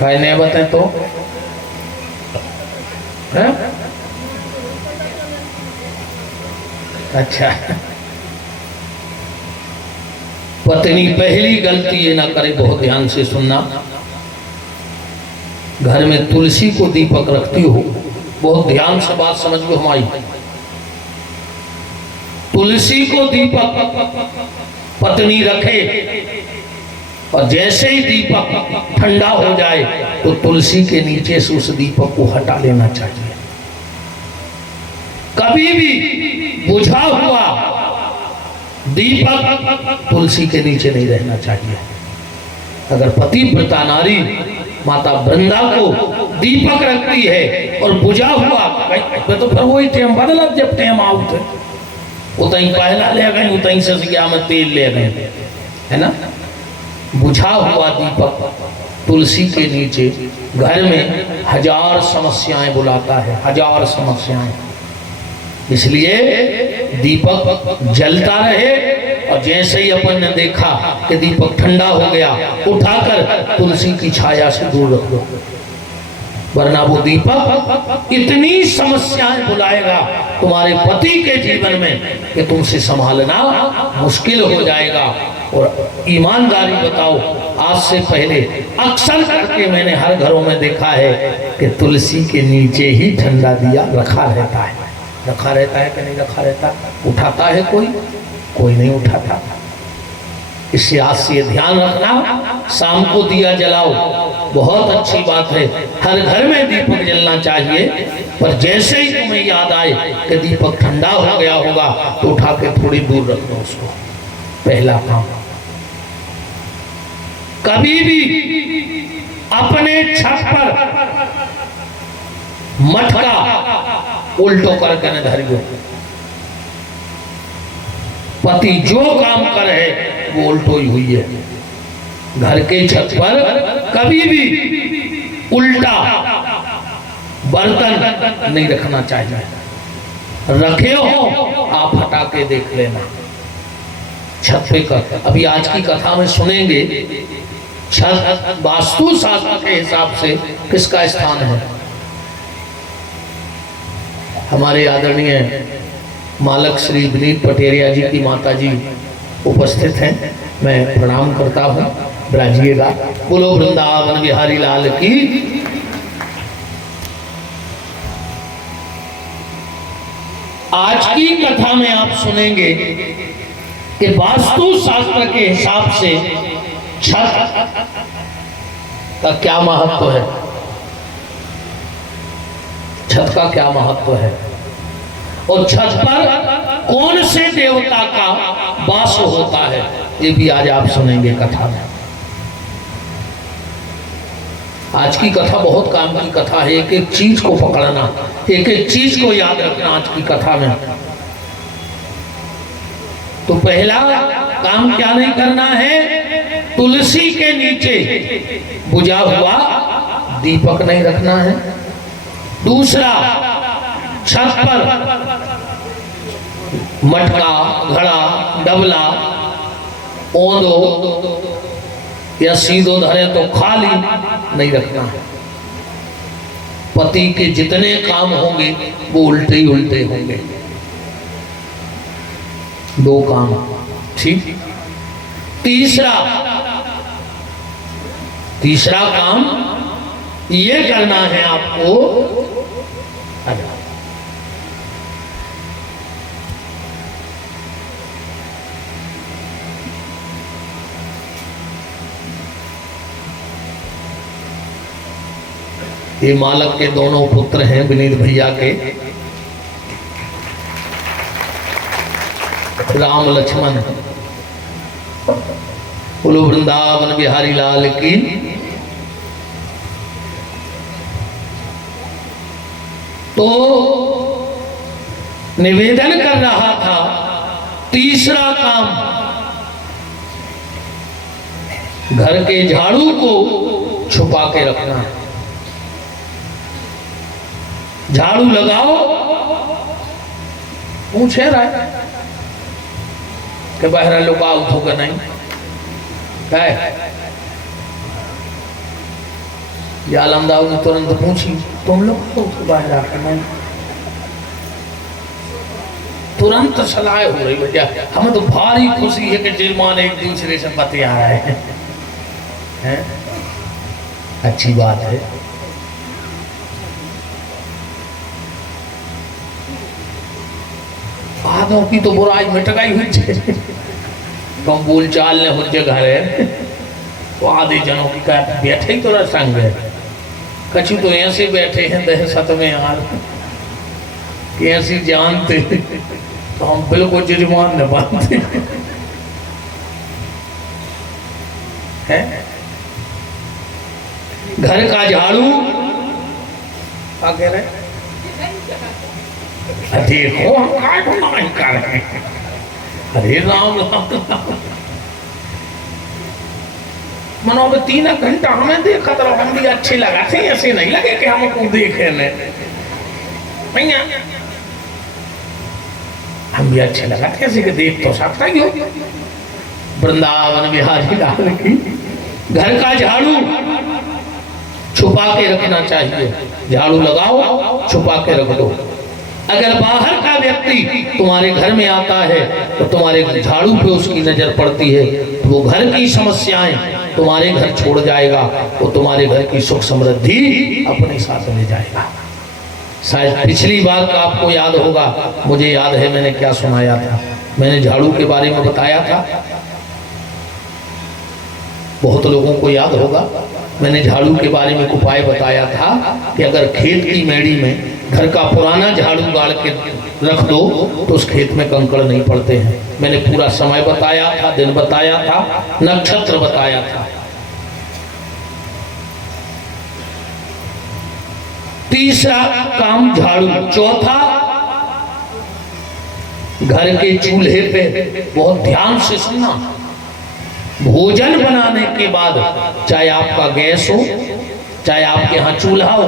काय नहीं बताए तो है? अच्छा, पत्नी पहली गलती ये ना करे, बहुत ध्यान से सुनना। घर में तुलसी को दीपक रखती हो, बहुत ध्यान से बात समझ लो हमारी। तुलसी को दीपक पत्नी रखे और जैसे ही दीपक ठंडा हो जाए तो तुलसी के नीचे से उस दीपक को हटा लेना चाहिए। कभी भी बुझा हुआ दीपक तुलसी के नीचे नहीं रहना चाहिए। अगर पतिव्रता नारी माता वृंदा को दीपक रखती है और बुझा हुआ, तो फिर वही टेम बदला, जब टेम आउट है उतई पहला ले गए, उतई से गया में तेल ले गए, है ना। बुझा हुआ दीपक तुलसी के नीचे घर में हजार समस्याएं बुलाता है, हजार समस्याएं। इसलिए दीपक जलता रहे और जैसे ही अपन ने देखा कि दीपक ठंडा हो गया, उठाकर तुलसी की छाया से दूर रख दो, वरना वो दीपक इतनी समस्याएं बुलाएगा तुम्हारे पति के जीवन में कि तुमसे संभालना मुश्किल हो जाएगा। और ईमानदारी बताओ, आज से पहले अक्सर करके मैंने हर घरों में देखा है कि तुलसी के नीचे ही ठंडा दिया रखा रहता है। रखा रहता है कि नहीं रखा रहता? उठाता है कोई? कोई नहीं उठाता। इससे आज से ध्यान रखना, शाम को दिया जलाओ, बहुत अच्छी बात है, हर घर में दीपक जलना चाहिए। पर जैसे ही तुम्हें याद आए कि दीपक ठंडा हो गया होगा तो उठा के थोड़ी दूर रख दो उसको। पहला काम। कभी भी अपने छत पर मटका उल्टो करके न धरियो। पति जो काम करे वो उल्टो ही हुई है। घर के छत पर कभी भी उल्टा बर्तन नहीं रखना चाहिए। रखे हो आप हटा के देख लेना छत पे कर। अभी आज की कथा में सुनेंगे छत वास्तु शास्त्र के हिसाब से किसका स्थान है। हमारे आदरणीय मालक श्री विनीत पटेरिया जी की माता जी उपस्थित हैं, मैं प्रणाम करता हूँ। ब्राजिएगा। बोलो वृंदावन बिहारी लाल की। आज की कथा में आप सुनेंगे कि वास्तु शास्त्र के हिसाब से छत का क्या महत्व है, छत का क्या महत्व है और छत पर कौन से देवता का वास होता है, ये भी आज आप सुनेंगे कथा में। आज की कथा बहुत काम की कथा है। एक एक चीज को पकड़ना, एक एक चीज को याद रखना आज की कथा में। तो पहला काम क्या नहीं करना है, तुलसी के नीचे बुझा हुआ दीपक नहीं रखना है। दूसरा, छत पर मटका, घड़ा, डबला, ओंदो या सीधो धरे तो खाली नहीं रखना है। पति के जितने काम होंगे वो उल्टे ही उल्टे होंगे। दो काम, ठीक। तीसरा काम ये करना है आपको, ये मालक के दोनों पुत्र हैं विनीत भैया के, राम लक्ष्मण। बोलो वृंदावन बिहारी लाल की। तो निवेदन कर रहा था, तीसरा काम घर के झाड़ू को छुपा के रखना है। झाड़ू लगाओ, पूछे रहा कि बहरा लोग आउट होगा नहीं है। आलमदाऊ ने तुरंत पूछी, तुम लोग तो बाहर आकर नहीं, तुरंत सलाह हो रही बेटा, हमें तो भारी खुशी है कि जिलमान एक दूसरे से बतिया रहे हैं। अच्छी बात है। आधों की तो बुराई मिट गई हुई, तुम बोल चाल ने हो घर है तो आधे जनों की का बैठे ही तो संग है, कछु तो ऐसे बैठे हैं दहशत में यार कि ऐसी जानते तो हम बिल्कुल जुर्मान न बनते हैं। घर का झाड़ू क्या कह रहे, देखो हम काय को नहीं कर रहे हैं, अरे राम राम राम, मनो में 3 घंटा हमें देखा तो हम भी अच्छे लगा थे, ऐसे नहीं लगे कि हमको देखे ने भैया, हम भी अच्छे लगा थे, ऐसे कि देख तो सकता ही हो। वृंदावन बिहारी लाल की घर का झाड़ू छुपा के रखना चाहिए, झाड़ू लगाओ छुपा के रख दो। अगर बाहर का व्यक्ति तुम्हारे घर में आता है तो तुम्हारे झाड़ू पे उसकी नजर पड़ती है तो वो घर की समस्याएं तुम्हारे घर छोड़ जाएगा, वो तुम्हारे घर की सुख समृद्धि अपने साथ ले जाएगा। शायद पिछली बार का आपको याद होगा, मुझे याद है मैंने क्या सुनाया था, मैंने झाड़ू के बारे में बताया था, बहुत लोगों को याद होगा। मैंने झाड़ू के बारे में उपाय बताया था कि अगर खेत की मेड़ी में घर का पुराना झाड़ू गाड़ के रख दो तो उस खेत में कंकड़ नहीं पड़ते हैं। मैंने पूरा समय बताया था, दिन बताया था, नक्षत्र बताया था। तीसरा काम झाड़ू। चौथा, घर के चूल्हे पे बहुत ध्यान से सुनना, भोजन बनाने के बाद चाहे आपका गैस हो चाहे आपके यहाँ चूल्हा हो,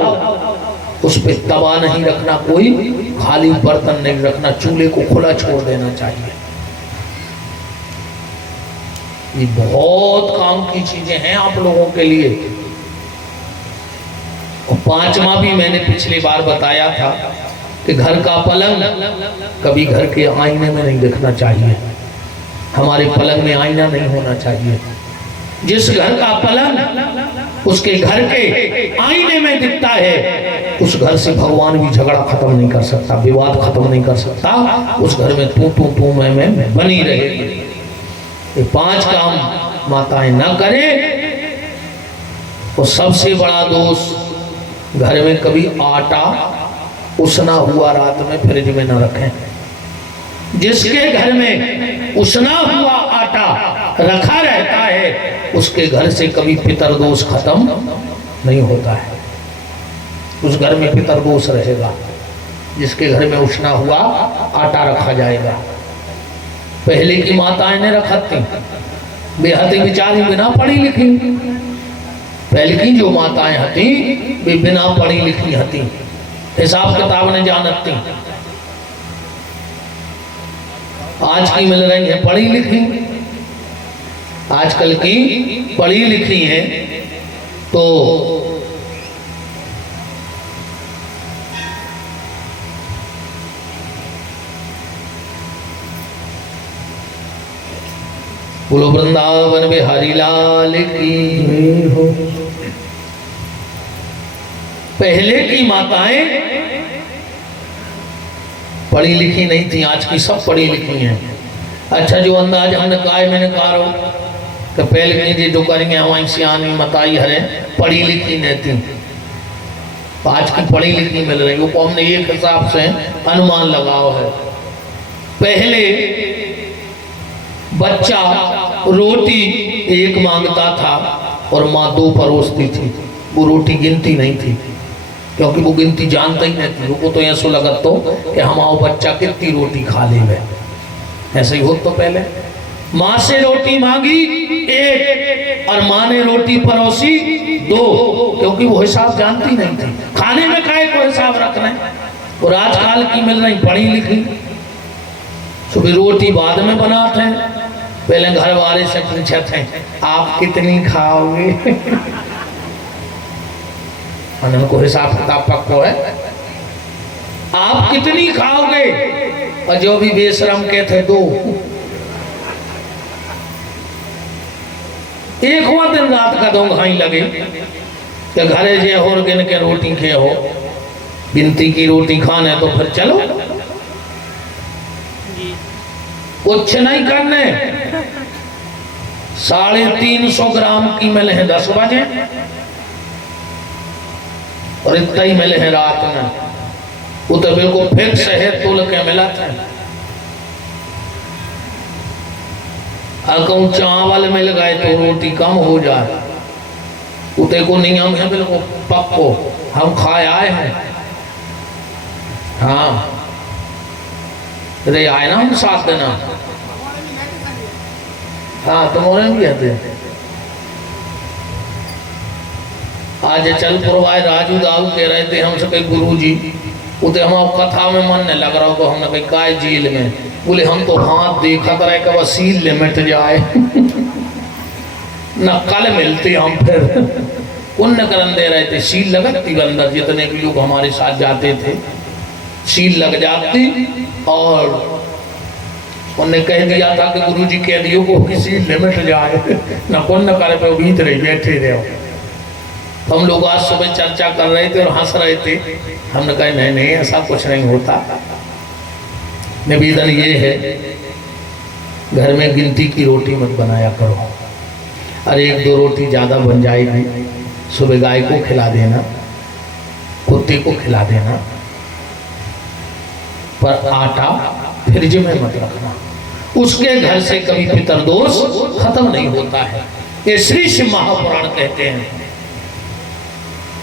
उस पे तवा नहीं रखना, कोई खाली बर्तन नहीं रखना, चूल्हे को खुला छोड़ देना चाहिए। ये बहुत काम की चीजें हैं आप लोगों के लिए। और पांचवा भी मैंने पिछली बार बताया था कि घर का पलंग कभी घर के आईने में नहीं दिखना चाहिए। हमारे पलंग में आईना नहीं होना चाहिए। जिस घर का पलंग उसके घर के आईने में दिखता है, उस घर से भगवान भी झगड़ा खत्म नहीं कर सकता, विवाद खत्म नहीं कर सकता, उस घर में तू मैं बनी रहेगी। ये 5 काम माताएं न करें। और सबसे बड़ा दोष, घर में कभी आटा उसना हुआ रात में फ्रिज में न रखें। जिसके घर में उसना हुआ आटा रखा रहता है उसके घर से कभी पितर दोष खत्म नहीं होता है। उस घर में पितर दोष रहेगा जिसके घर में उसना हुआ आटा रखा जाएगा। पहले की माताएं ने रखती, बेहती बेचारी बिना पढ़ी लिखी। पहले की जो माताएं हती वे बिना पढ़ी लिखी हती, हिसाब किताब ने जानती। आज की मिल रही है पढ़ी लिखी, आजकल की पढ़ी लिखी है तो बोलो वृंदावन बिहारी लाल की हो। पहले की माताएं पढ़ी लिखी नहीं थी, आज की सब पढ़ी लिखी हैं। अच्छा, जो अंदाज हमने कहा है, मैंने कहा रो कि पहले की जो करेंगे हमारी सियानी मताई हरे पढ़ी लिखी नहीं थी, आज की पढ़ी लिखी मिल रही, वो हमने एक हिसाब से अनुमान लगाओ है। पहले बच्चा रोटी एक मांगता था और माँ 2 परोसती थी, वो रोटी गिनती नहीं थी क्योंकि वो गिनती जानता ही नहीं थी। वो तो ऐसा लगत तो कि हमारा बच्चा कितनी रोटी खा ले, ऐसे ही हो। तो पहले माँ से रोटी मांगी 1 और माँ ने रोटी परोसी 2, क्योंकि वो हिसाब जानती नहीं थी। खाने में काहे को हिसाब रखना है। और आजकल की मिल रही पढ़ी लिखी, सुबह रोटी बाद में बनाते हैं, पहले घर वाले से पूछते हैं आप कितनी खाओगे। उनको हिसाब किताब पक्को है। आप कितनी खाओगे? और जो भी बेशरम के थे दो, एक हुआ दिन रात का दो घाई लगे कि घरे जे हो गिन के रोटी खे हो, गिनती की रोटी खाने तो फिर चलो, कुछ नहीं करने। 350 ग्राम की मिले हैं 10 बजे और इतना ही मिले हैं रात में। वो तो बिल्कुल फिक्स है, तुल के मिला था। अगर चावल मिल गए तो रोटी कम हो जाए, उते को नियम है बिल्कुल पक्को, हम खाए आए हैं। हाँ रे आए ना हम 7 दिन। हाँ तुम्हारे भी आते आज चल पुरवाए राजू दाऊ कह रहे थे हमसे कई गुरु जी उते हम कथा में मन नहीं लग रहा हो, तो हमने कही काय जेल में, बोले हम तो हाथ देखा रहे कि बस सील लिमिट जाए न कल मिलते हम फिर पुण्य करन दे रहे थे। सील लगती अंदर, जितने भी लोग हमारे साथ जाते थे सील लग जाती। और उन्होंने कह दिया था कि गुरु जी कह दियो को किसी लिमिट जाए न पुण्य करे पे भीतर ही बैठे रहे। हम लोग आज सुबह चर्चा कर रहे थे और हंस रहे थे। हमने कहा नहीं नहीं ऐसा कुछ नहीं होता। निवेदन ये है घर में गिनती की रोटी मत बनाया करो। अरे 1-2 रोटी ज़्यादा बन जाएगी, सुबह गाय को खिला देना, कुत्ते को खिला देना, पर आटा फ्रिज में मत रखना। उसके घर से कभी पितरदोष खत्म नहीं होता है। ये श्री शिव महापुराण कहते हैं।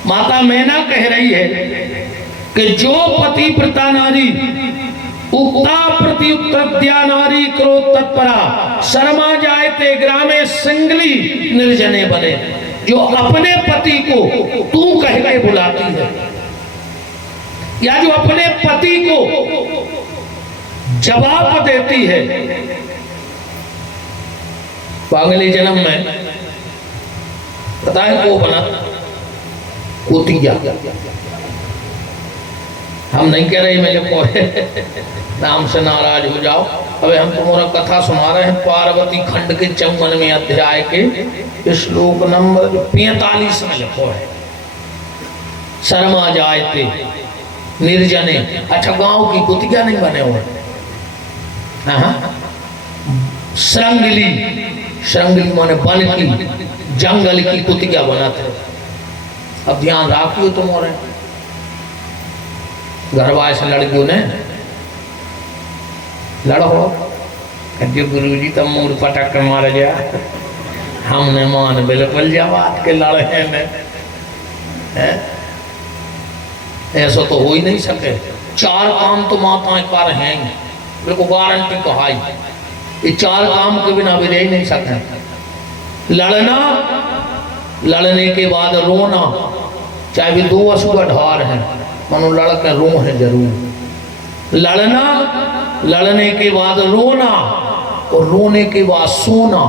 माता मैना कह रही है कि जो पतिव्रता नारी उक्ता प्रत्युत्तरद्या नारी क्रोध तत्परा शर्मा जायते ग्रामे सिंगली निर्जने बने। जो अपने पति को तू कह के बुलाती है या जो अपने पति को जवाब देती है, अगले जन्म में पता है वो बना कुतिया। हम नहीं कह रहे मेरे कोहे नाम से नाराज हो जाओ। अबे हम तुम्हारा कथा सुना रहे हैं पार्वती खंड के 54वें अध्याय के श्लोक नंबर 45 में लिखो है शर्मा जायते निर्जने। अच्छा गांव की कुतिया नहीं बने हुए। श्रृंगली, श्रृंगली माने वन की जंगल की कुतिया बनाते। अब ध्यान रखियो तुम्हारे घरवास से लड़कियों ने लड़ो जो गुरु जी तब मूड पटक कर मार गया। हमने मान बिल्कुल जवाब के लड़े में ऐसा तो हो ही नहीं सके। 4 काम तो माताएं कर हैं, बिल्कुल गारंटी कहाई। ये 4 काम के बिना भी रह नहीं सकते। लड़ना, लड़ने के बाद रोना, चाहे भी 2 असु का ढार है मनो लड़के रो है जरूर। लड़ना, लड़ने के बाद रोना और रोने के बाद सोना।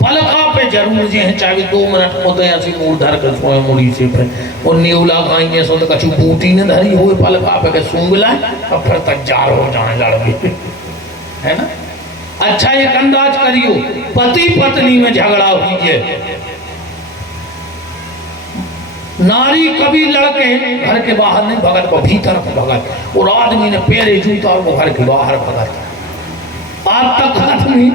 पलका पे जरूर जे हैं, चाहे 2 मिनट होते हैं ऐसी मूड धर कर सोए मुड़ी से पे और न्यूला खाएंगे सो तो कछु बूटी ने धरी हुए पलका पे के सूंघ लाए और फिर तैयार हो जाए लड़के, है ना। अच्छा एक अंदाज करियो, पति पत्नी में झगड़ा हुई है, नारी कभी लड़के घर के बाहर नहीं भगत, वो भीतर भगत। और आदमी ने पैरे जूता और वो घर के बाहर भगत। आज तक आदमी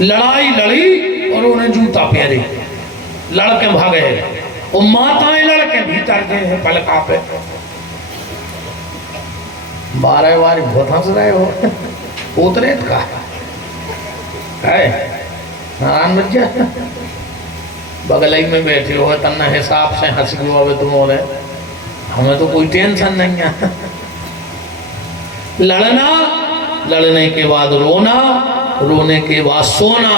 लड़ाई लड़ी और उन्हें जूता पहरे लड़के भागे और माताएं लड़के भीतर गए हैं पलका पे। 12 बार बहुत हंस रहे हो उतरे का है नारायण बच्चा बगल में बैठे हो तना हिसाब से हंस गयो। अब तुम्हारे हमें तो कोई टेंशन नहीं है। लड़ना, लड़ने के बाद रोना, रोने के बाद सोना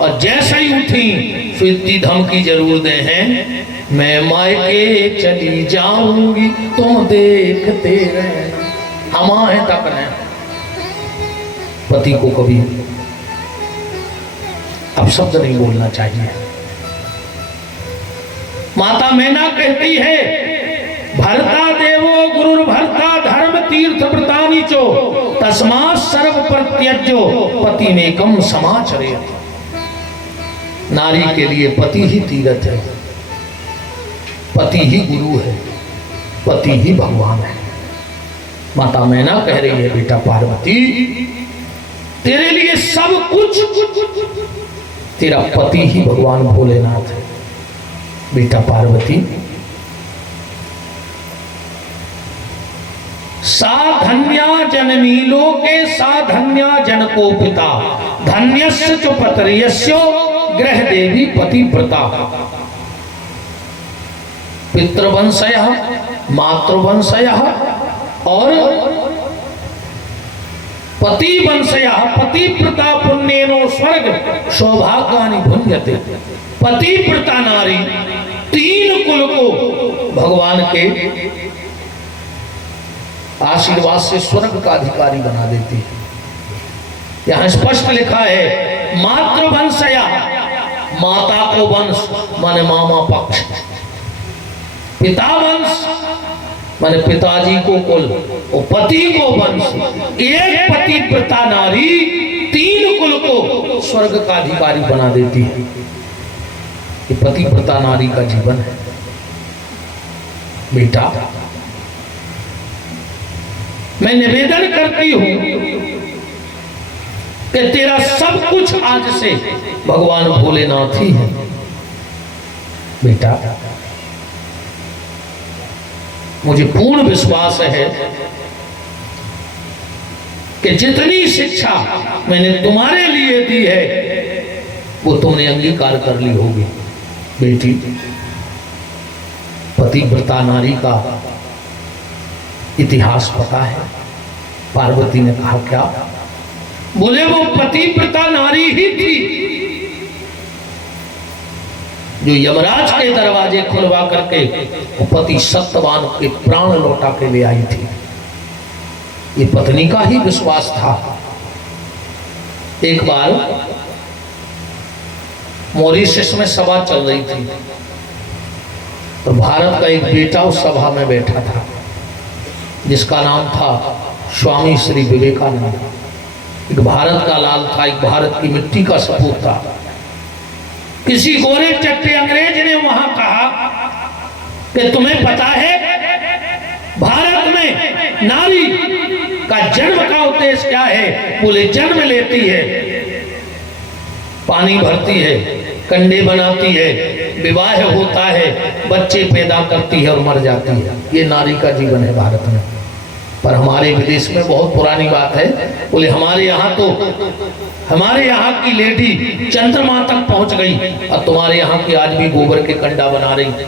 और जैसे ही उठी तो इतनी धमकी जरूर दे हैं मैं मायके चली जाऊंगी तुम देखते रहना। हमारे तक ने पति को कभी अब शब्द नहीं बोलना चाहिए। माता मैना कहती है, भरता देवो गुरुर भरता धर्म तीर्थ व्रतानि चो तस्मात् सर्व प्रत्यज्यो पति में कम समाचरे। नारी के लिए पति ही तीर्थ है, पति ही गुरु है, पति ही भगवान है। माता मैना कह रही है, बेटा पार्वती तेरे लिए सब कुछ तेरा पति ही भगवान भोलेनाथ है। बेटा पार्वती सा धन्या जननी लोके सा धन्या जनको पिता धन्यस्य च पतर्यस्य ग्रह देवी पतिव्रता। पितृवंशयः मातृवंशयः और पतिवंशयः पतिव्रता पुण्येनो स्वर्ग सौभाग्यानि भुंजते। पतिव्रता नारी तीन कुल को भगवान के आशीर्वाद से स्वर्ग का अधिकारी बना देती है। यहां स्पष्ट लिखा है, मातृवंशया माता को वंश माने मामा पक्ष, पिता वंश माने पिताजी को कुल और पति को वंश। एक पतिव्रता नारी तीन कुल को स्वर्ग का अधिकारी बना देती है। ये पतिव्रता नारी का जीवन है। बेटा मैं निवेदन करती हूं कि तेरा सब कुछ आज से भगवान भोलेनाथ ही है। बेटा मुझे पूर्ण विश्वास है कि जितनी शिक्षा मैंने तुम्हारे लिए दी है वो तुमने अंगीकार कर ली होगी। बेटी पतिव्रता नारी का इतिहास पता है? पार्वती ने कहा क्या? बोले वो पतिव्रता नारी ही थी जो यमराज के दरवाजे खुलवा करके पति सत्यवान के प्राण लौटा के ले आई थी। ये पत्नी का ही विश्वास था। एक बार मॉरिशस में सभा चल रही थी तो भारत का एक बेटा उस सभा में बैठा था जिसका नाम था स्वामी श्री विवेकानंद। एक भारत का लाल था, एक भारत की मिट्टी का सपूत था। किसी गोरे चट्टे अंग्रेज ने वहां कहा कि तुम्हें पता है भारत में नारी का जन्म का उद्देश्य क्या है? बोले जन्म लेती है, पानी भरती है, कंडे बनाती है, विवाह होता है, बच्चे पैदा करती है और मर जाती है। ये नारी का जीवन है भारत में। पर हमारे विदेश में बहुत पुरानी बात है। बोले हमारे यहाँ की लेडी चंद्रमा तक पहुंच गई और तुम्हारे यहाँ की आज भी गोबर के कंडा बना रही।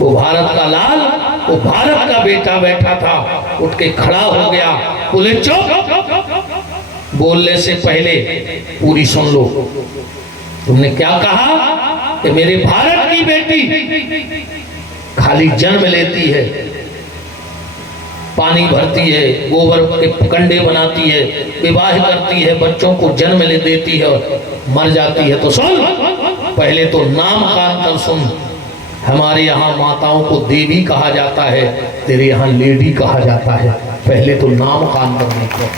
वो भारत का लाल, वो भारत का बेटा बैठा था, उठ के खड़ा हो गया। बोले चुप, बोलने से पहले पूरी सुन लो। तुमने क्या कहा कि मेरे भारत की बेटी खाली जन्म लेती है, पानी भरती है, गोबर के कंडे बनाती है, विवाह करती है, बच्चों को जन्म ले देती है और मर जाती है? तो सुन, पहले तो नाम का अंतर सुन। हमारे यहाँ माताओं को देवी कहा जाता है, तेरे यहाँ लेडी कहा जाता है। पहले तो नाम का अंतर नहीं कर।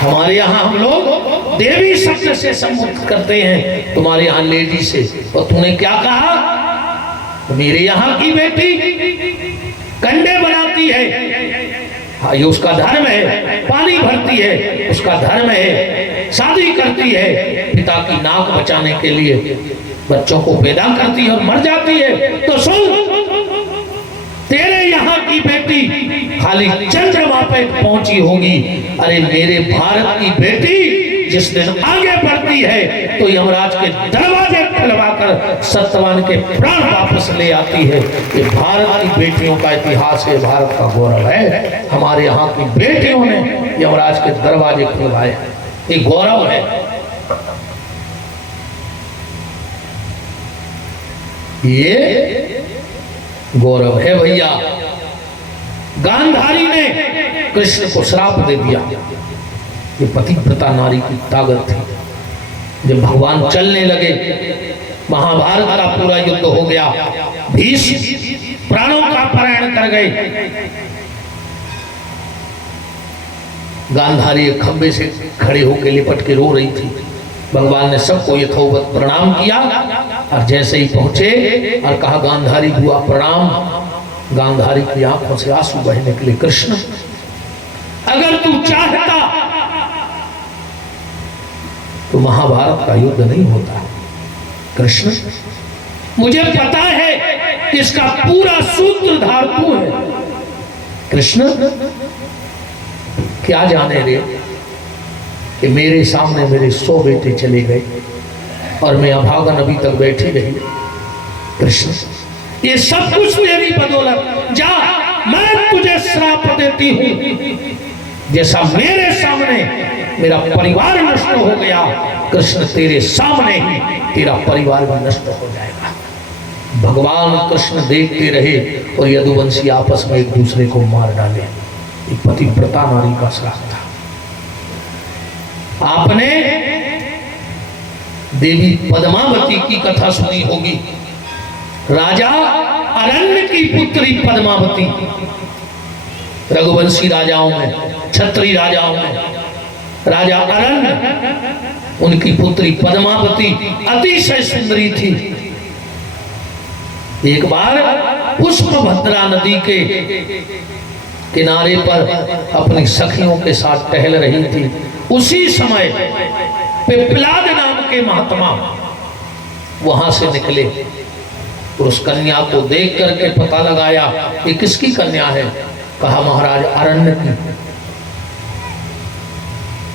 हमारे यहाँ हम लोग देवी शब्द से संबोधित करते हैं, तुम्हारे यहाँ लेडी से। और तूने क्या कहा? मेरे यहाँ की बेटी कंडे बनाती है, हाँ ये उसका धर्म है, पानी भरती है उसका धर्म है, शादी करती है, पिता की नाक बचाने के लिए बच्चों को पैदा करती है और मर जाती है। तो सुन, तेरे यहाँ की बेटी खाली चंद्रमा पे पहुंची होगी। अरे मेरे भारत की बेटी जिस दिन आगे बढ़ती है तो यमराज के दरवाजे खुलवाकर सत्यवान के प्राण वापस ले आती है। ये भारत की बेटियों का इतिहास है, भारत का गौरव है। हमारे यहाँ की बेटियों ने यमराज के दरवाजे खुलवाए, ये गौरव है। ये गौरव है भैया। गांधारी ने कृष्ण को श्राप दे दिया। ये पतिव्रता नारी की ताकत थी। जब भगवान चलने लगे महाभारत का पूरा युद्ध हो गया, भीष्म प्राणों का अपहरण कर गए। गांधारी एक खंबे से खड़े होकर लिपट के रो रही थी। भगवान ने सबको यथोवत प्रणाम किया और जैसे ही पहुंचे और कहा गांधारी हुआ प्रणाम। गांधारी की आंखों से आंसू बह निकले। कृष्ण, अगर तू चाहता तो महाभारत का युद्ध नहीं होता। कृष्ण, मुझे पता है कि इसका पूरा सूत्रधार तू है। कृष्ण, क्या जाने रे कि मेरे सामने मेरे 100 बेटे चले गए और मैं अभागन अभी तक बैठी रही। कृष्ण, ये सब कुछ मेरी बदौलत। जा, मैं तुझे श्राप देती हूं, जैसा मेरे सामने मेरा परिवार नष्ट हो गया, कृष्ण तेरे सामने ही तेरा परिवार भी नष्ट हो जाएगा। भगवान कृष्ण देखते रहे और यदुवंशी आपस में एक दूसरे को मार डाले। एक पतिव्रता नारी का श्राप था। आपने देवी पद्मावती की कथा सुनी होगी। राजा अरण्य की पुत्री पद्मावती, रघुवंशी राजाओं में, क्षत्रिय राजाओं में राजा अरण्य, उनकी पुत्री पद्मावती अतिशय सुंदरी थी। एक बार पुष्पभद्रा नदी के किनारे पर अपनी सखियों के साथ टहल रही थी। उसी समय पिप्पलाद नाम के महात्मा वहां से निकले और उस कन्या को देख करके पता लगाया कि किसकी कन्या है। कहा महाराज अरण्य की।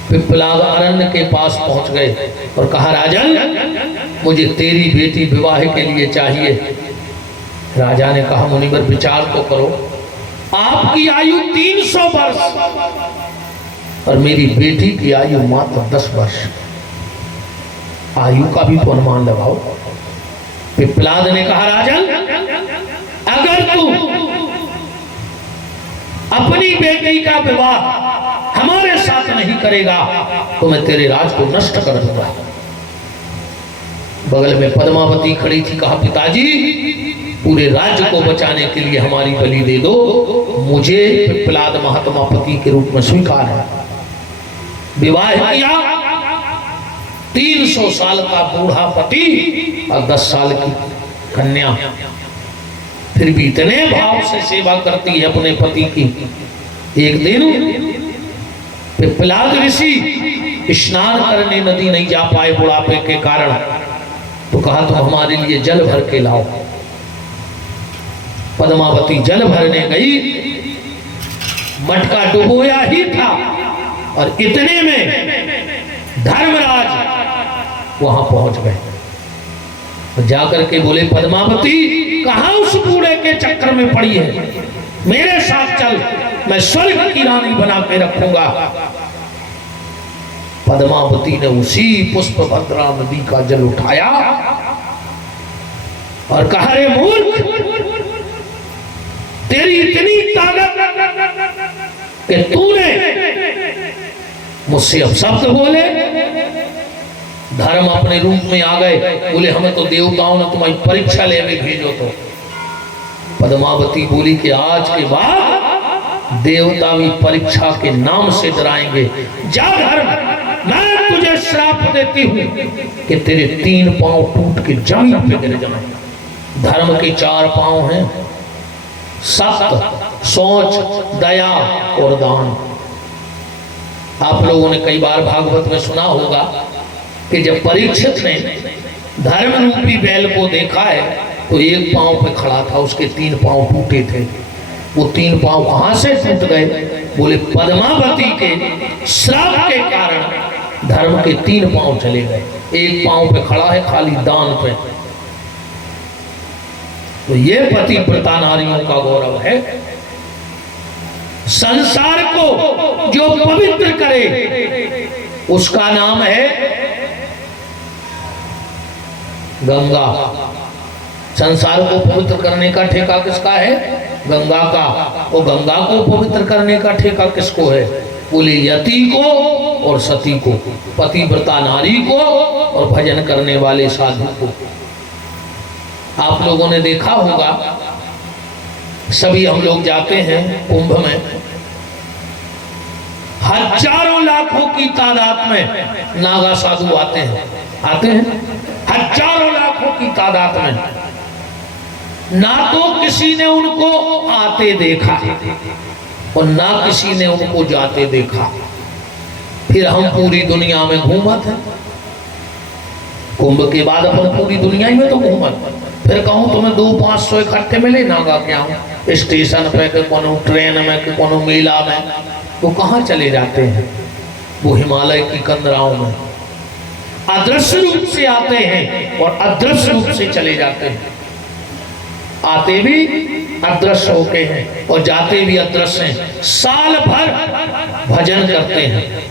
पिप्पलाद अरण्य के पास पहुंच गए और कहा राजन, मुझे तेरी बेटी विवाह के लिए चाहिए। राजा ने कहा मुनिवर विचार तो करो, आपकी आयु 300 वर्ष और मेरी बेटी की आयु मात्र 10 वर्ष। आयु का भी तो अनुमान लगाओ। पिप्पलाद ने कहा राजन, अगर तू अपनी बेटी का विवाह हमारे साथ नहीं करेगा तो मैं तेरे राज को नष्ट कर दूंगा। बगल में पद्मावती खड़ी थी। कहा पिताजी, पूरे राज्य को बचाने के लिए हमारी बलि दे दो, मुझे पिप्पलाद महात्मा पति के रूप में स्वीकार है। विवाह किया। 300 साल का बूढ़ा पति और 10 साल की कन्या, फिर भी इतने भाव से सेवा करती है अपने पति की। एक दिन पिप्पलाद ऋषि स्नान करने नदी नहीं जा पाए बुढ़ापे के कारण, तो कहा तुम हमारे लिए जल भर के लाओ। पद्मावती जल भरने गई, मटका डुबोया ही था और इतने में धर्मराज वहां पहुंच गए। जाकर के बोले पद्मावती, कहां उस बूढ़े के चक्कर में पड़ी है, मेरे साथ चल, मैं स्वर्ग की रानी बना के रखूंगा। पद्मावती ने उसी पुष्पभद्रा नदी का जल उठाया और कहा रे मूर्ख, तेरी इतनी ताकत कि तूने मुझसे अपशब्द बोले। धर्म अपने रूप में आ गए, बोले हमें तो देवताओं ने तुम्हारी परीक्षा लेने भेजो। तो पद्मावती बोली कि आज के बाद देवता भी परीक्षा के नाम से डराएंगे। जा धर्म, मैं तुझे श्राप देती हूं कि तेरे 3 पांव टूट के जमीन पे गिर जाएं। धर्म के 4 पांव हैं, सत्य, सोच, दया और दान। आप लोगों ने कई बार भागवत में सुना होगा कि जब परीक्षित ने धर्म रूपी बैल को देखा है तो 1 पांव पे खड़ा था, उसके 3 पांव टूटे थे। वो 3 पांव कहां से टूट गए? बोले पद्मावती के श्राप के कारण धर्म के 3 पांव चले गए। 1 पांव पे खड़ा है खाली दान पे। तो ये पतिव्रता नारियों का गौरव है। संसार को जो पवित्र करे उसका नाम है गंगा। संसार को पवित्र करने का ठेका किसका है? गंगा का। और गंगा को पवित्र करने का ठेका किसको है? बोले यति को और सती को, पतिव्रता नारी को और भजन करने वाले साधु को। आप लोगों ने देखा होगा, सभी हम लोग जाते हैं कुंभ में, हजारों लाखों की तादाद में नागा साधु आते हैं, हजारों लाखों की तादाद में। ना तो किसी ने उनको आते देखा और ना किसी ने उनको जाते देखा। फिर हम पूरी दुनिया में घूमत हैं, कुंभ के बाद अपन पूरी दुनिया में तो घूमत। फिर कहूँ तुम्हें 200-500 इकट्ठे मिले नागा क्या हूँ स्टेशन पे के कोनो ट्रेन में के कोनो मेला में, वो कहाँ चले जाते हैं? वो हिमालय की कंदराओं में अदृश्य रूप से आते हैं और अदृश्य रूप से चले जाते हैं। आते भी अदृश्य होते हैं और जाते भी अदृश्य हैं। साल भर भजन करते हैं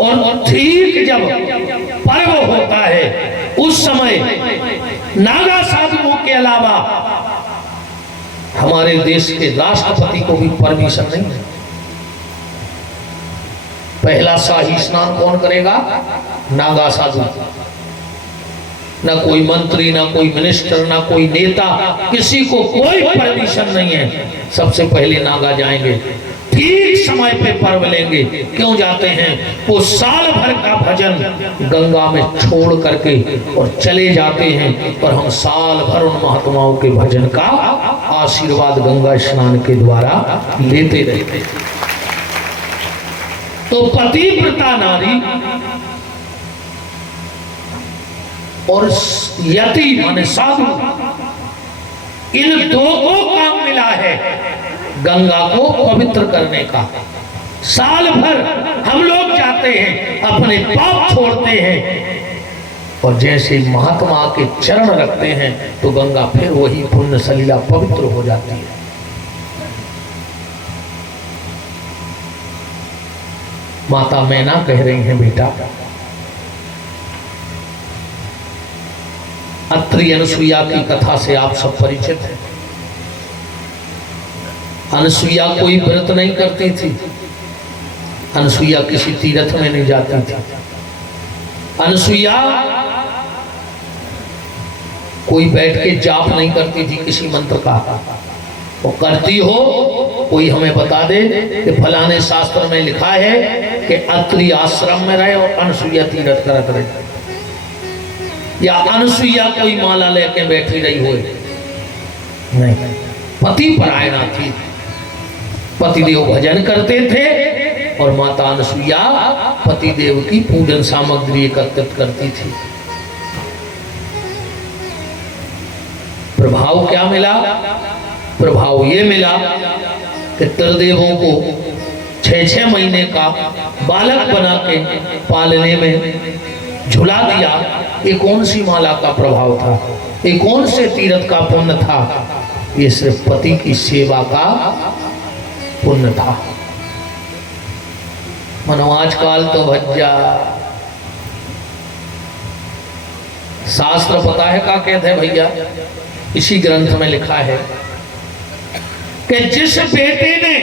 और ठीक जब पर्व होता है उस समय नागा साधुओं के अलावा हमारे देश के राष्ट्रपति को भी परमिशन नहीं है। पहला शाही स्नान कौन करेगा? नागा साधु। ना कोई मंत्री, ना कोई मिनिस्टर, ना कोई नेता, किसी को कोई परमिशन नहीं है। सबसे पहले नागा जाएंगे, ठीक समय पे पर्व लेंगे। क्यों जाते हैं? वो साल भर का भजन गंगा में छोड़ करके और चले जाते हैं, और हम साल भर उन महात्माओं के भजन का आशीर्वाद गंगा स्नान के द्वारा लेते रहते हैं। तो पतिव्रता नारी और यति माने साधु, इन दो को काम मिला है गंगा को पवित्र करने का। साल भर हम लोग जाते हैं, अपने पाप छोड़ते हैं, और जैसे महात्मा के चरण रखते हैं तो गंगा फिर वही पुण्य सलीला पवित्र हो जाती है। माता मैना कह रही हैं, बेटा अत्रि अनुसुईया की कथा से आप सब परिचित हैं। अनुसुईया कोई व्रत नहीं करती थी, अनुसुईया किसी तीर्थ में नहीं जाती थी, अनुसुईया कोई बैठ के जाप नहीं करती थी किसी मंत्र का। वो करती हो कोई हमें बता दे कि फलाने शास्त्र में लिखा है कि अत्रि आश्रम में रहे और अनुसुईया तीर्थ करत रहे, या अनुसुईया कोई माला लेके बैठी रही हो। नहीं, पति परायणा थी, पतिदेव भजन करते थे और माता अनुसुईया पतिदेव की पूजन सामग्री एकत्रित करती थी। प्रभाव क्या मिला? प्रभाव ये मिला कि त्रिदेवों को 6-6 महीने का बालक बना के पालने में झुला दिया। ये कौन सी माला का प्रभाव था? ये कौन से तीर्थ का पुण्य था? ये सिर्फ पति की सेवा का पुण्य था। मनो आजकल तो भज्जा शास्त्र पता है क्या कहते हैं भैया? इसी ग्रंथ में लिखा है कि जिस बेटे ने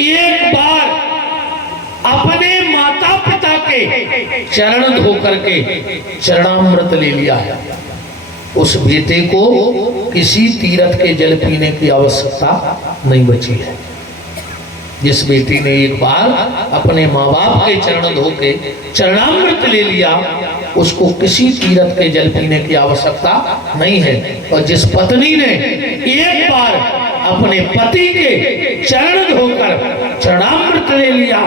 एक बार अपने माता पिता के चरण धो करके चरणामृत ले लिया है, उस बेटे को किसी तीर्थ के जल पीने की आवश्यकता नहीं बची है। जिस बेटी ने एक बार अपने माँ बाप के चरण धो के चरणामृत ले लिया, उसको किसी तीर्थ के जल पीने की आवश्यकता नहीं है। और जिस पत्नी ने एक बार अपने पति के चरण धोकर चरणामृत ले लिया,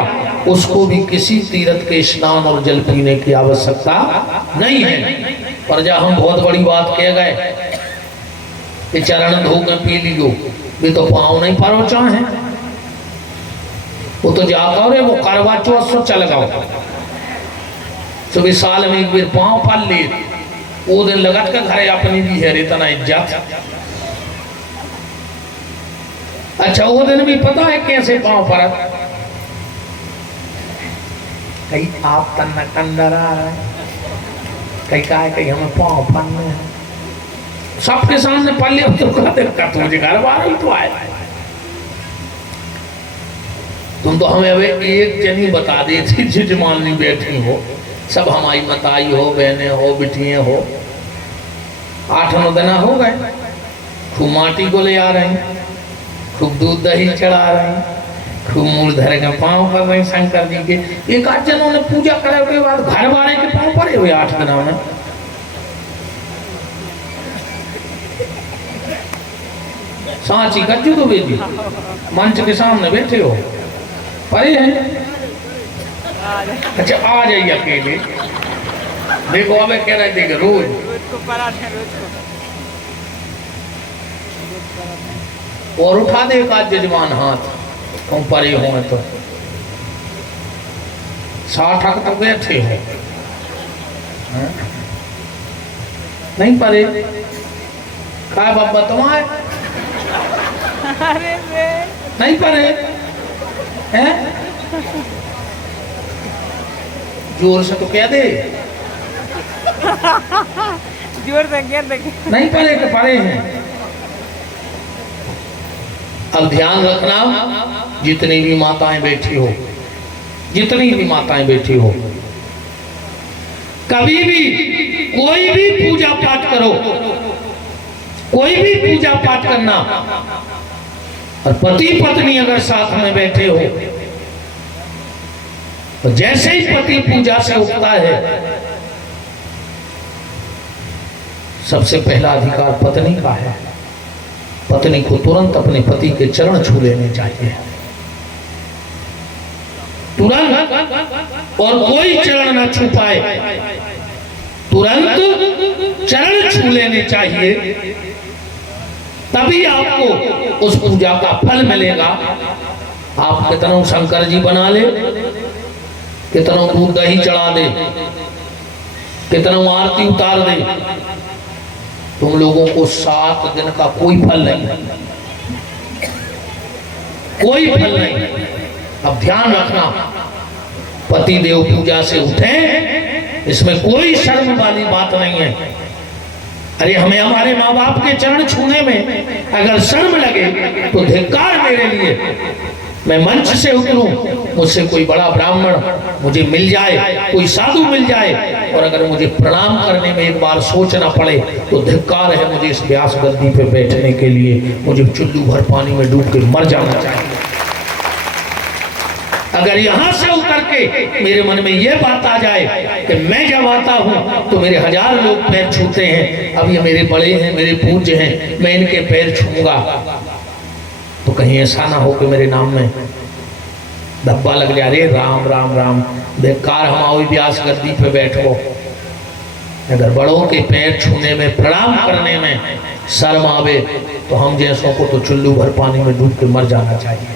उसको भी किसी तीर्थ के स्नान और जल पीने की आवश्यकता नहीं है। पर जब हम बहुत बड़ी बात कह गए कि चरण धोकर पी लियो, वे तो पाँव नहीं परोचा है, वो तो जाकर वो करवा चौथ सो चल गओ, सुबह साल में एक बार पाँव पाल ले, वो दिन लगत का घरे अपनी भी है इतना इज्जत। अच्छा, वो दिन भी पता है कैसे पाँव परत? कहीं आप तन्ना कंदरा है, कहीं का है, कहीं हमें पाँव पन्ने हैं, सबके सामने पल लिया तो क्या दिक्कत मुझे घर बार ही तो आए। तुम तो हमें अभी एक जनी बता दी थी जिजमानी बैठी हो, सब हमारी मताई हो, बहनें हो, बिटियां हो, 8-9 दिन हो गए, खूब माटी को ले आ रहे हैं, खूब दूध दही चढ़ा रहे हैं, खूब मूलधर के पाँव कर रहे हैं शंकर जी के। एक आध जनों ने पूजा करे के बाद घर वाले के पाँव पड़े हुए 8 दिनों में। सांची कज्जू तो बेटी मंच के सामने बैठे हो, परे हैं। अच्छा आ जाइए अकेले, देखो अबे कह रहे थे रोज और उठा दे एक आध जजमान हाथ, तुम परे हो तो 60 तक बैठे हो, नहीं परे का बाबा तुम्हारे नहीं परे हैं, जोर से तो कह दे, जोर से कह दे, नहीं परे के परे हैं। अब ध्यान रखना, जितनी भी माताएं बैठी हो, जितनी भी माताएं बैठी हो, कभी भी कोई भी पूजा पाठ करो, कोई भी पूजा पाठ करना, और पति पत्नी अगर साथ में बैठे हो तो जैसे ही पति पूजा से उठता है, सबसे पहला अधिकार पत्नी का है। पत्नी को तुरंत अपने पति के चरण छू लेने चाहिए, तुरंत, और कोई चरण न छू पाए, तुरंत चरण छू लेने चाहिए, तभी आपको उस पूजा का फल मिलेगा। आप कितना शंकर जी बना ले, कितना दूध दही चढ़ा दे, कितना आरती उतार दे, तुम लोगों को 7 दिन का कोई फल नहीं, कोई फल नहीं। अब ध्यान रखना, पति देव पूजा से उठे, इसमें कोई शर्म वाली बात नहीं है। अरे हमें हमारे माँ बाप के चरण छूने में अगर शर्म लगे तो धिक्कार मेरे लिए। मैं मंच से उतरूं, मुझसे कोई बड़ा ब्राह्मण मुझे मिल जाए, कोई साधु मिल जाए, और अगर मुझे प्रणाम करने में एक बार सोचना पड़े तो धिक्कार है मुझे इस व्यास गद्दी पे बैठने के लिए। मुझे चुल्लू भर पानी में डूब के मर जाना चाहिए। अगर यहां से उतर के मेरे मन में यह बात आ जाए कि मैं जब आता हूं तो मेरे 1000 लोग पैर छूते हैं, अब ये मेरे बड़े हैं, मेरे पूज्य हैं, मैं इनके पैर छूंगा, तो कहीं ऐसा ना हो कि मेरे नाम में धब्बा लग जाए। अरे राम राम राम, बेकार हम आओ व्यास गद्दी पे बैठो। अगर बड़ों के पैर छूने में, प्रणाम करने में शर्म आवे तो हम जैसों को तो चुल्लू भर पानी में डूब के मर जाना चाहिए।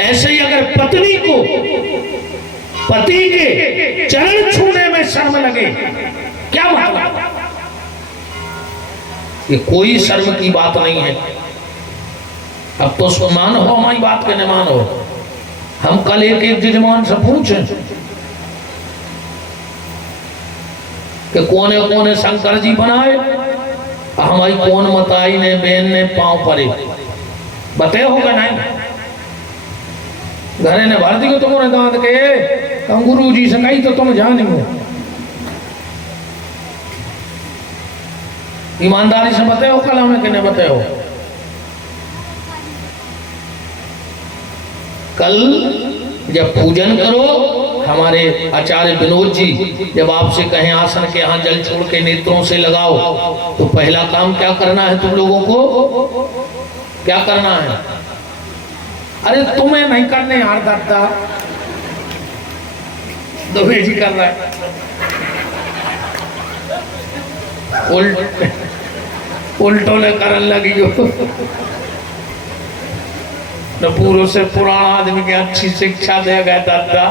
ऐसे ही अगर पत्नी को पति के चरण छूने में शर्म लगे, क्या मतलब? ये कोई शर्म की बात नहीं है। अब तो उसको मानो, हमारी बात के न मानो। हम कल एक जजमान से पूछें कि कोने कोने शंकर जी बनाए, हमारी कौन मताई ने बहन ने पांव परे बते होगा नहीं, घरे ने भर दी को तुमने दांत के गुरु जी से कही तो तुम जानी हो। ईमानदारी से बताओ, कल हमें किने बताओ। कल जब पूजन करो, हमारे आचार्य विनोद जी जब आपसे कहें आसन के यहाँ जल छोड़ के नेत्रों से लगाओ, तो पहला काम क्या करना है तुम लोगों को? क्या करना है? अरे तुम्हें नहीं करने यार दादा, दुबे जी कर रहा है। उल्टो ने करने लगी जो न पूर्व से पुराना आदमी की अच्छी शिक्षा दे गए दादा,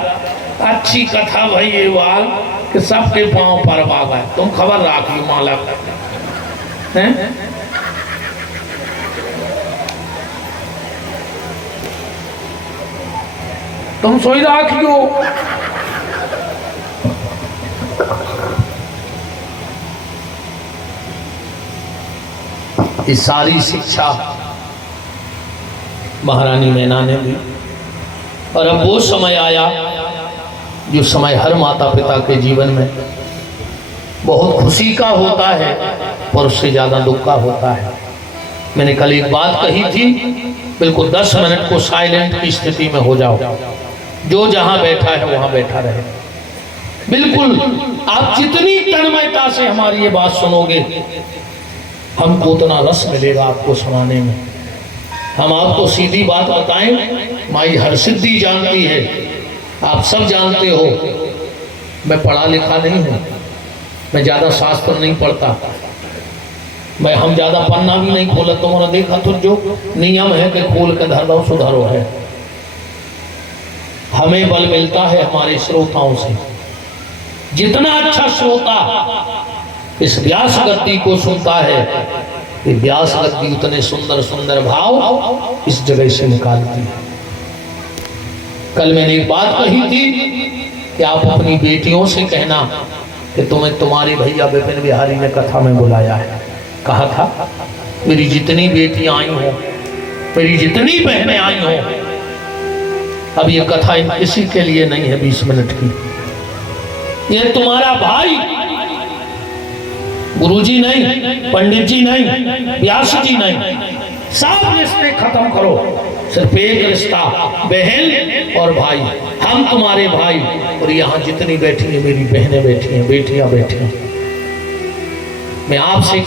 अच्छी कथा भाई ये वाल कि सबके पांव पर आ गए। तुम खबर राखी माला हैं? तुम सोई राखियो। ये सारी शिक्षा महारानी मैना ने दी, और अब वो समय आया जो समय हर माता पिता के जीवन में बहुत खुशी का होता है पर उससे ज़्यादा दुख का होता है। मैंने कल एक बात कही थी, बिल्कुल 10 मिनट को साइलेंट की स्थिति में हो जाओ, जो जहां बैठा है वहां बैठा रहे। बिल्कुल आप जितनी तन्मयता से हमारी ये बात सुनोगे, हमको उतना रस मिलेगा आपको सुनाने में। हम आपको सीधी बात बताएं, माई हरसिद्धि जानती है, आप सब जानते हो, मैं पढ़ा लिखा नहीं हूँ, मैं ज़्यादा शास्त्र नहीं पढ़ता, हम ज़्यादा पन्ना भी नहीं खोला। तुमने देखा तो जो नियम है कि खोल के धर दो सुधारो है। हमें बल मिलता है हमारे श्रोताओं से। जितना अच्छा श्रोता इस व्यास गद्दी को सुनता है, ये व्यास गद्दी उतने सुंदर सुंदर भाव इस जगह से निकालती है। कल मैंने एक बात कही थी कि आप अपनी बेटियों से कहना कि तुम्हें तुम्हारे भैया विपिन बिहारी ने कथा में बुलाया है। कहा था मेरी जितनी बेटियां आई हो, मेरी जितनी बहनें आई हो, अब ये कथा किसी के लिए नहीं है 20 मिनट की, ये तुम्हारा भाई, गुरुजी नहीं, पंडित जी नहीं, व्यास जी नहीं, सब रिश्ते खत्म करो, सिर्फ एक रिश्ता बहन और भाई। हम तुम्हारे भाई, और यहाँ जितनी बैठी है मेरी बहनें बैठी हैं, बेटियां बैठी हैं। मैं आपसे